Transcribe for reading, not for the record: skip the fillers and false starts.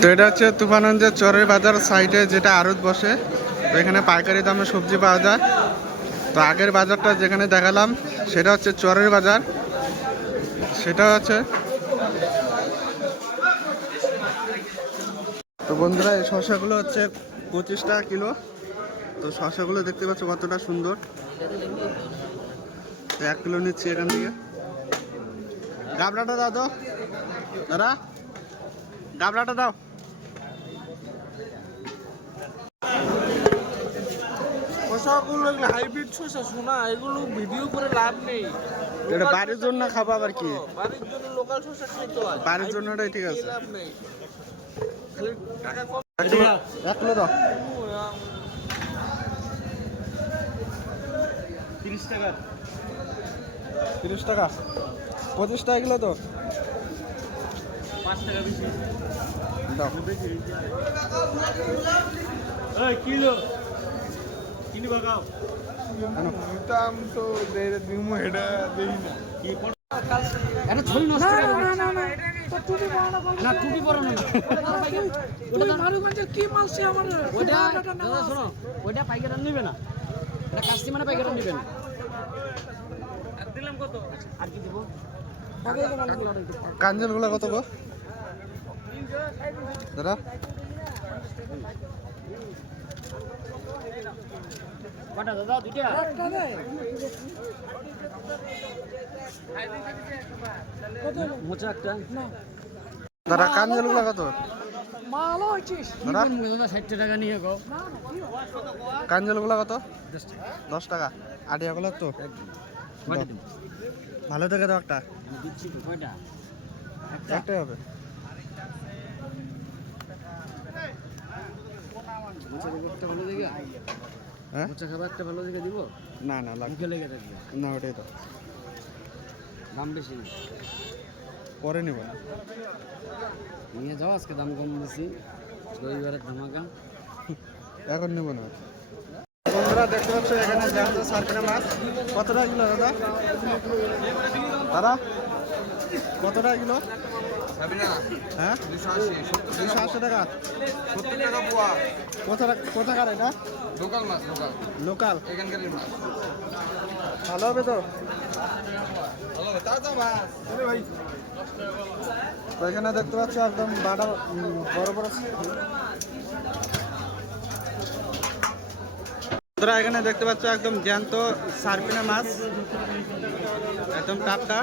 তো এটা হচ্ছে তুফানগঞ্জের চরের বাজার সাইডে যেটা আড়ত বসে। তো এখানে পাইকারি দামে সবজি পাওয়া যায়। তো আগের বাজারটা যেখানে দেখালাম সেটা হচ্ছে চরের বাজার, সেটা হচ্ছে। তো বন্ধুরা এই শসাগুলো হচ্ছে 25 টাকা কিলো। তো শসাগুলো দেখতে পাচ্ছ কতটা সুন্দর। তো 1 কিলো নিচ্ছি এখান থেকে। গাবলাটা দাও তো দাদা, গাবলাটা দাও। শসাগুলো এগুলো হাইব্রিড শসা, শোনা এগুলো ভিডিও করে লাভ নেই। এটা বাড়ির জন্য খাবো আবার কি, বাড়ির জন্য লোকাল শসা খাইতে হয়, বাড়ির জন্যটাই ঠিক আছে। লাভ নেই। খালি টাকা কম। 1 কিলো দাও। 30 টাকা। 30 টাকা 25 টাকা কিলো তো 5 টাকা বেশি দাও। কিলো কিনি বাগাও দাম তো দিমু এটা দেই না। কি এটা ছবি নষ্ট করে দিবি। না টুপি পরানো না। ওটা মারুগঞ্জের কি মাল সে আমার ওটা দাদা শোনো, ওটা পাইকারি নেবে না, এটা কাস্টমার পাইকারি নেবে না। আর দিলাম কত? আর কি দেব? কাঞ্জলগুলো কত গো দাদা? কটা দাদা? দুইটা একটা দে। কত মোচা একটা না দাদা? কাঞ্জলগুলো কত মাল হইছিস? দাদা? 60 টাকা নিয়ে গো। কাঞ্জলগুলো কত? 10 টাকা। আটিয়াগুলো তো কয়টা দিন ভালো থেকে দাও একটা। দিচ্ছি তো। কয়টা? একটাই হবে। মোচা দেবো একটা ভালো দেখে। হ্যাঁ মোচা খাবার একটা ভালো দেখে দিব। না না লাগবে মুখে লেগে থাকবে, না, ওটাই তো দাম বেশি না। পরে নেব না। নিয়ে যাও, আজকে দাম কম দিছি, রবিবারের ধামাকা। এখন নেব না। বন্ধুরা দেখতে পাচ্ছ এখানে জ্যান্ত সার্কেল মাছ কত টাকা কিলো দাদা? দাদা কত টাকা কিলো? হ্যাঁ 280 টাকা। 70 টাকা পোয়া। কোথাকার এটা? লোকাল মাছ, লোকাল লোকাল এখানকার মাছ। ভালো হবে তো? ভালো তাজা মাছ। আরে ভাই তো এখানে দেখতে পাচ্ছ একদম বাটা বড় বড়। বন্ধুরা এখানে দেখতে পাচ্ছ একদম জ্যান্ত সার্পিনা মাছ, একদম টাটকা।